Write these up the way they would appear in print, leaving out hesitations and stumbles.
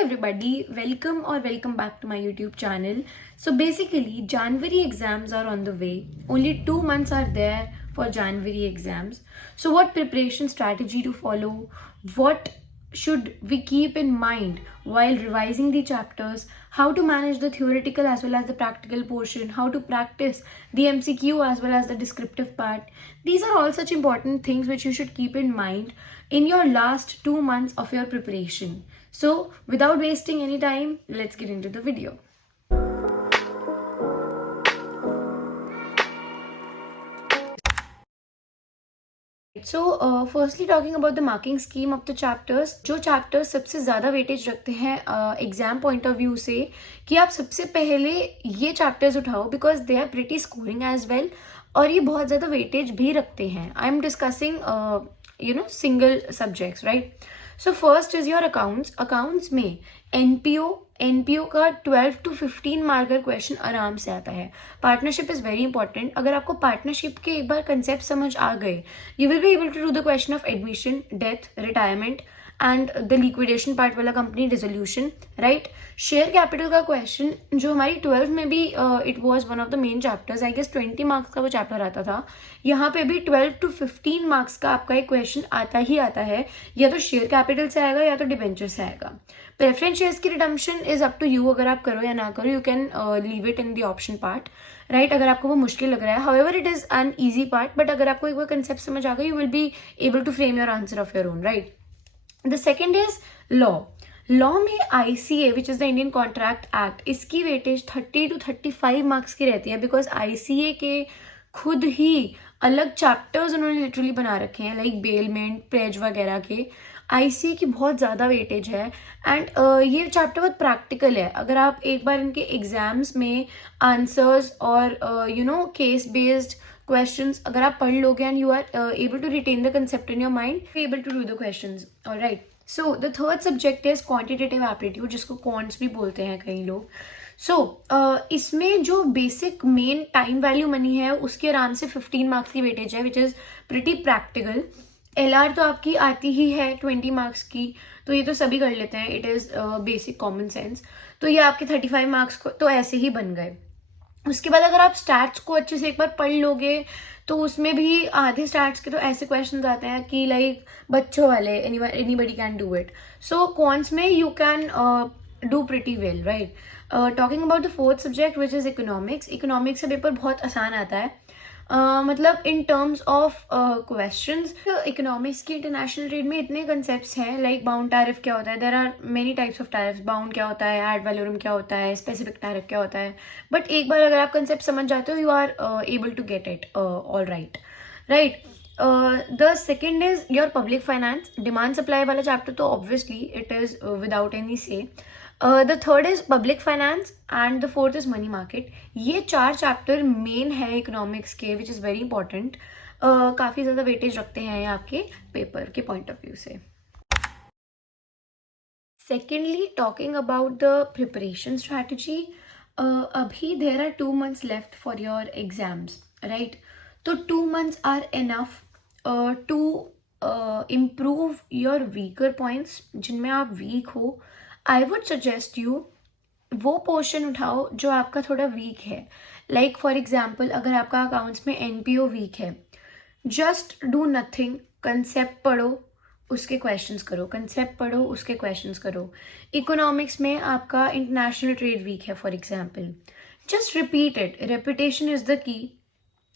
everybody, welcome back to my YouTube channel. So basically January exams are on the way. Only 2 months are there for January exams. So what preparation strategy to follow? What should we keep in mind while revising the chapters? How to manage the theoretical as well as the practical portion? How to practice the MCQ as well as the descriptive part? These are all such important things which you should keep in mind in your last 2 months of your preparation. So without wasting any time, let's get into the video. So firstly talking about the marking scheme of the chapters, जो chapters सबसे ज़्यादा weightage रखते हैं exam point of view से कि आप सबसे पहले ये chapters उठाओ because they are pretty scoring as well और ये बहुत ज़्यादा weightage भी रखते हैं. I am discussing single subjects, right? So first is your accounts में एनपीओ का 12 to 15 मार्कर क्वेश्चन आराम से आता है. Partnership is very important. अगर आपको पार्टनरशिप के एक बार कंसेप्ट समझ आ गए, you will be able to do the question of admission, death, retirement and the liquidation part वाला company dissolution, right. Share capital का क्वेश्चन जो हमारी 12 में भी it was one of the main chapters. I guess 20 marks का वो chapter आता था. यहाँ पे भी 12 to 15 मार्क्स का आपका एक क्वेश्चन आता ही आता है. या तो शेयर कैपिटल से आएगा या तो डिबेंचर से आएगा. प्रेफरेंस शेयर्स की redemption is up to you. अगर आप करो या ना करो, you can leave it in the option part, right. अगर आपको वो मुश्किल लग रहा है, however it is an easy part, but अगर आपको एक बार कंसेप्ट समझ आ गया, you will be able to frame your answer of your own, right. The second is law में ICA which is the Indian contract act, इसकी weightage 30 to 35 marks की रहती है बिकॉज ICA के खुद ही अलग चैप्टर्स उन्होंने लिटरली बना रखे हैं, लाइक बेलमेंट, प्लेज वगैरह के. ICA की बहुत ज़्यादा वेटेज है एंड ये चैप्टर बहुत प्रैक्टिकल है. अगर आप एक बार इनके एग्जाम्स में आंसर्स और केस बेस्ड क्वेश्चंस अगर आप पढ़ लोगे and you are able to retain the concept in your mind, able to do the questions, alright. So the third subject is quantitative aptitude, जिसको क्वांट्स भी बोलते हैं कई लोग. इसमें जो basic main time value money है उसके आराम से 15 मार्क्स की वेटेज है which is pretty practical. LR तो आपकी आती ही है 20 मार्क्स की, तो ये तो सभी कर लेते हैं. It is basic common sense. तो ये आपके 35 मार्क्स को तो ऐसे ही बन गए. उसके बाद अगर आप स्टैट्स को अच्छे से एक बार पढ़ लोगे तो उसमें भी आधे स्टैट्स के तो ऐसे क्वेश्चंस आते हैं कि लाइक बच्चों वाले, anybody can do it. So quants में you can do pretty well, right. Talking about the fourth subject which is economics. Economics का पेपर बहुत आसान आता है. मतलब in terms of questions, economics की इंटरनेशनल ट्रेड में इतने कंसेप्ट्स हैं, लाइक बाउंड टैरिफ क्या होता है, there are many types of tariff. Bound क्या होता है, एड वैलोरम क्या होता है, स्पेसिफिक टैरिफ क्या होता है. बट एक बार अगर आप कंसेप्ट समझ जाते हो, you are able to get it all right, right. The second is your public finance. Demand supply वाला चैप्टर तो obviously it is without any say. The third is public finance and the fourth is money market. ये 4 chapter main है economics के which is very important. काफ़ी ज़्यादा weightage रखते हैं आपके पेपर के पॉइंट ऑफ व्यू से. Secondly talking about the preparation strategy, अभी there are 2 months left for your exams, right. तो 2 months are enough to improve your weaker points जिनमें आप वीक हो. आई वुड सजेस्ट यू वो portion उठाओ जो आपका थोड़ा वीक है. लाइक फॉर एग्जाम्पल अगर आपका अकाउंट्स में NPO वीक है, जस्ट डू नथिंग. कंसेप्ट पढ़ो, उसके क्वेश्चंस करो, कंसेप्ट पढ़ो, उसके क्वेश्चंस करो. इकोनॉमिक्स में आपका इंटरनेशनल ट्रेड वीक है for example, just repeat it. Repetition is the key.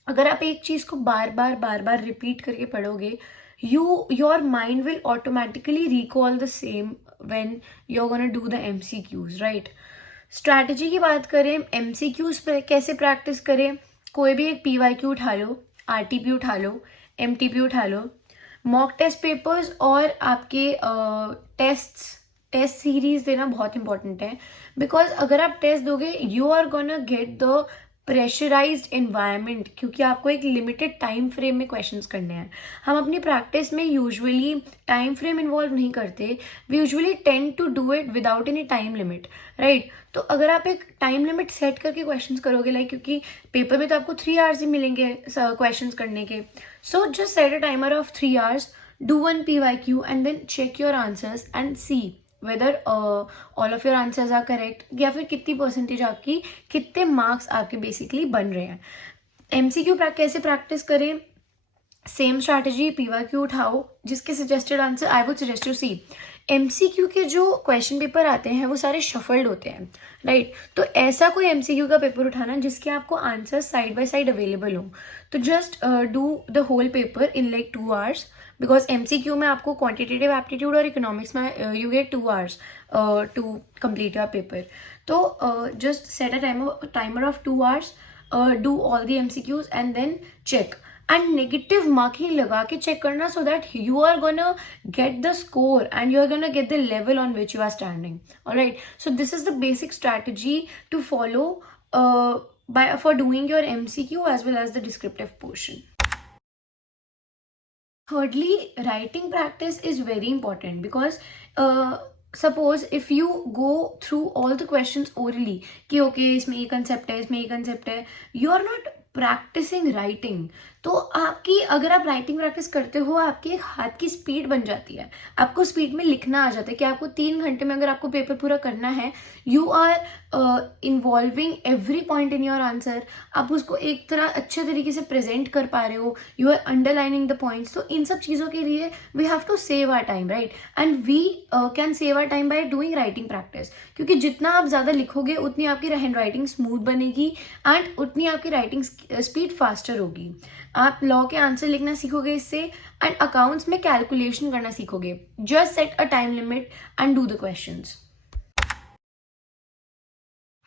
अगर आप एक चीज़ को बार बार रिपीट करके पढ़ोगे, your mind will automatically recall the same when you're gonna do the MCQs, right. Strategy की बात करें, MCQs पे कैसे प्रैक्टिस करें. कोई भी एक PYQ उठा लो, RTP उठा लो, MTP उठा लो. मॉक टेस्ट पेपर्स और आपके टेस्ट सीरीज देना बहुत इंपॉर्टेंट है बिकॉज अगर आप टेस्ट दोगे you are gonna get the pressurised environment, क्योंकि आपको एक लिमिटेड टाइम फ्रेम में क्वेश्चंस करने हैं. हम अपनी प्रैक्टिस में यूजुअली टाइम फ्रेम इन्वॉल्व नहीं करते. We usually tend to do it without any time limit, right. तो अगर आप एक टाइम लिमिट सेट करके क्वेश्चंस करोगे, लाइक क्योंकि पेपर में तो आपको 3 hours ही मिलेंगे क्वेश्चंस करने के. So just set a timer of 3 hours, do 1 PYQ and then check your answers and see whether all of your answers are correct या फिर कितनी परसेंटेज आपकी, कितने मार्क्स आपके बेसिकली बन रहे हैं। MCQ कैसे प्रैक्टिस करें, सेम स्ट्रैटेजी, PYQ उठाओ, जिसके suggested answer I would suggest to see. MCQ के जो क्वेश्चन पेपर आते हैं वो सारे शफल्ड होते हैं, राइट? तो ऐसा कोई MCQ का पेपर उठाना जिसके आपको answer side by side available हो। तो just do the whole paper in like 2 hours, because MCQ में आपको क्वांटिटेटिव एप्टीट्यूड और इकोनॉमिक्स में you get 2 hours to complete your paper. तो just set a timer of 2 hours, do all the MCQs and then check, and negative marking लगा के check करना, so that you are gonna get the score and you are gonna get the level on which you are standing. Alright, so this is the basic strategy to follow for doing your MCQ as well as the descriptive portion. Thirdly, writing practice is very important because suppose if you go through all the questions orally कि okay इसमें ये concept है, इसमें ये concept है, you are not practicing writing. तो आपकी, अगर आप राइटिंग प्रैक्टिस करते हो, आपकी एक हाथ की स्पीड बन जाती है, आपको स्पीड में लिखना आ जाता है कि आपको 3 घंटे में अगर आपको पेपर पूरा करना है, you are involving every point in your answer, आप उसको एक तरह अच्छे तरीके से प्रेजेंट कर पा रहे हो, you are underlining the points. तो इन सब चीज़ों के लिए we have to save our time, right? And we can save our time by doing writing practice, क्योंकि जितना आप ज़्यादा लिखोगे उतनी आपकी हैंड राइटिंग स्मूथ बनेगी एंड उतनी आपकी राइटिंग स्पीड फास्टर होगी। आप लॉ के आंसर लिखना सीखोगे इससे, एंड अकाउंट्स में कैलकुलेशन करना सीखोगे। Just set a time limit and do the questions.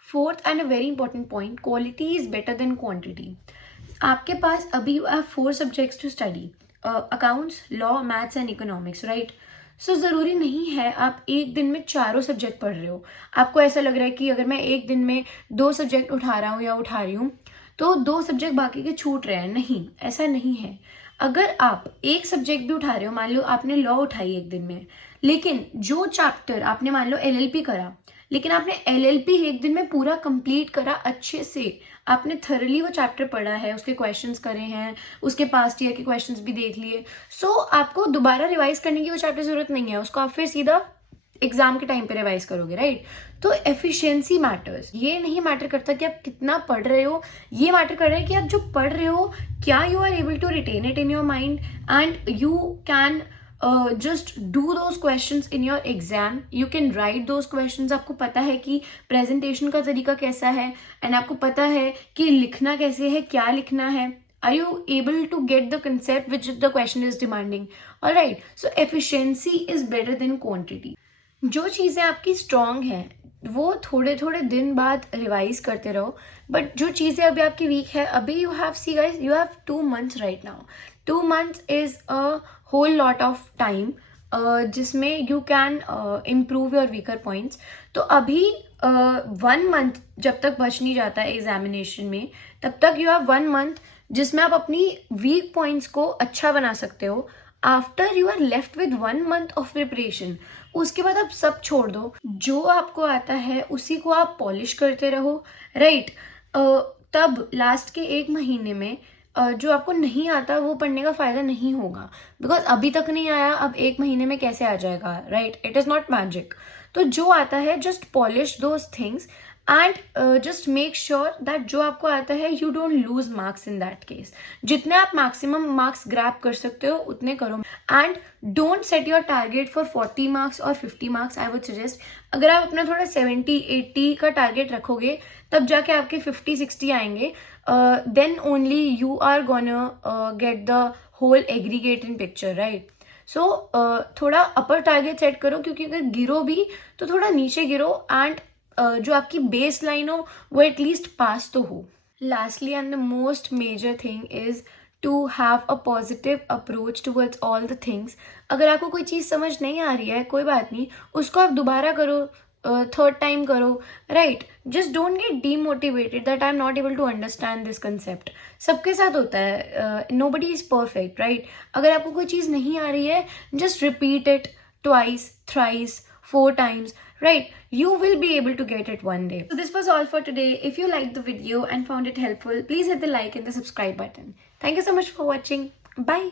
Fourth and a very important point, quality is better than quantity. आपके पास अभी you have 4 subjects to study, accounts, law, maths and economics, right? So ज़रूरी नहीं है आप एक दिन में 4 सब्जेक्ट पढ़ रहे हो। आपको ऐसा लग रहा है कि अगर मैं एक दिन में 2 सब्जेक्ट उठा रहा हूँ या उठा रही हूँ तो 2 सब्जेक्ट बाकी के छूट रहे हैं। नहीं, ऐसा नहीं है। अगर आप एक सब्जेक्ट भी उठा रहे हो, मान लो आपने लॉ उठाई एक दिन में, लेकिन जो चैप्टर आपने, मान लो LLP करा, लेकिन आपने LLP एक दिन में पूरा कंप्लीट करा अच्छे से, आपने थरली वो चैप्टर पढ़ा है, उसके क्वेश्चंस करे हैं, उसके पास्ट ईयर के क्वेश्चंस भी देख लिए, सो आपको दोबारा रिवाइज करने की वो चैप्टर जरूरत नहीं है, उसको आप फिर सीधा एग्जाम के टाइम पे रिवाइज करोगे, राइट? तो एफिशिएंसी मैटर्स। ये नहीं मैटर करता कि आप कितना पढ़ रहे हो, ये मैटर कर रहा है कि आप जो पढ़ रहे हो क्या you are able to retain it in your mind and you can just do those questions in your exam, you can write those questions. आपको पता है कि प्रेजेंटेशन का तरीका कैसा है एंड आपको पता है कि लिखना कैसे है, क्या लिखना है। Are you able to get the concept which the question is demanding? Alright, so efficiency is better than quantity. जो चीज़ें आपकी स्ट्रॉन्ग हैं वो थोड़े थोड़े दिन बाद रिवाइज करते रहो, बट जो चीज़ें अभी आपकी वीक है, अभी you have see guys, you have 2 months right now. 2 months is a whole lot of time जिसमें you can improve your weaker points. तो अभी 1 month जब तक बच नहीं जाता है एग्जामिनेशन में, तब तक यू हैव 1 month जिसमें आप अपनी वीक पॉइंट्स को अच्छा बना सकते हो। After you are left with 1 month of preparation, उसके बाद आप सब छोड़ दो, जो आपको आता है उसी को आप पॉलिश करते रहो, राइट? तब लास्ट के 1 महीने में जो आपको नहीं आता वो पढ़ने का फायदा नहीं होगा, बिकॉज अभी तक नहीं आया, अब 1 महीने में कैसे आ जाएगा, right? It is not magic. तो जो आता है just polish those things and just make sure that जो आपको आता है you don't lose marks in that case. जितने आप मैक्सिमम मार्क्स ग्रैब कर सकते हो उतने करो, and don't set your target for 40 marks और 50 marks। आई वुड सजेस्ट अगर आप अपना थोड़ा 70-80 का टारगेट रखोगे, तब जाके आपके 50-60 आएंगे, then only you are gonna get the whole aggregate in picture, right? So थोड़ा अपर टारगेट सेट करो, क्योंकि अगर गिरो भी तो थोड़ा नीचे गिरो एंड जो आपकी बेस लाइन हो वो एटलीस्ट पास तो हो। Lastly and the most major thing is to have a positive approach towards all the things. अगर आपको कोई चीज़ समझ नहीं आ रही है, कोई बात नहीं, उसको आप दोबारा करो, 3rd टाइम करो, right? Just don't get demotivated that I am not able to understand this concept. सबके साथ होता है, नोबडी इज परफेक्ट, राइट? अगर आपको कोई चीज़ नहीं आ रही है, just repeat it twice, thrice, 4 times, right? You will be able to get it one day. So this was all for today. If you liked the video and found it helpful, please hit the like and the subscribe button. Thank you so much for watching. Bye.